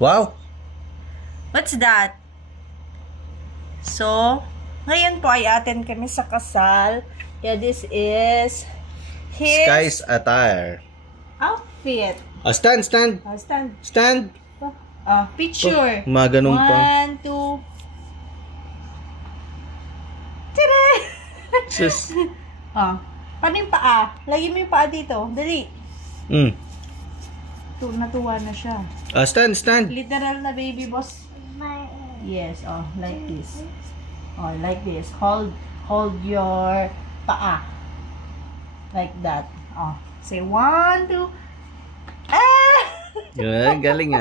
Wow! What's that? So, ngayon po ay attend kami sa kasal. Yeah, this is his Sky's attire. outfit. Stand! Stand. Stand! Picture. Ganun pa. 1, 2. Tada! Sus. Paano yung paa? Lagi mo yung paa dito. Dali. Natuwa na siya. Stand! Literal na baby boss. Yes, like this. Like this. Hold your paa. Like that. Say 1, 2. Galing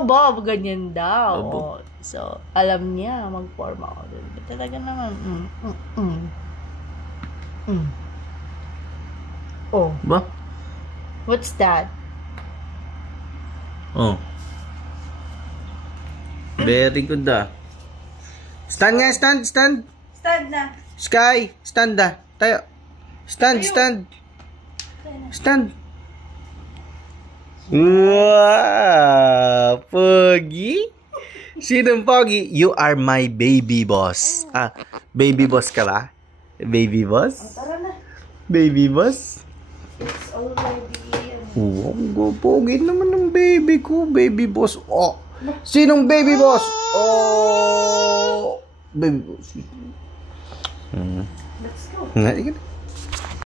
Bob, ganyan daw. So, alam niya, mag-forma ako. Talaga naman. Ba? What's that? Very good Stand nga, stand! Stand na. Sky, stand tayo. Stand! Wow! Pogi! Sinong pogi? You are my baby boss. Baby boss ka ba? Baby boss? Tara na. Baby boss? It's already... Wow, pogi naman ng baby ko. Baby boss. Sinong baby boss? Baby boss. Let's go.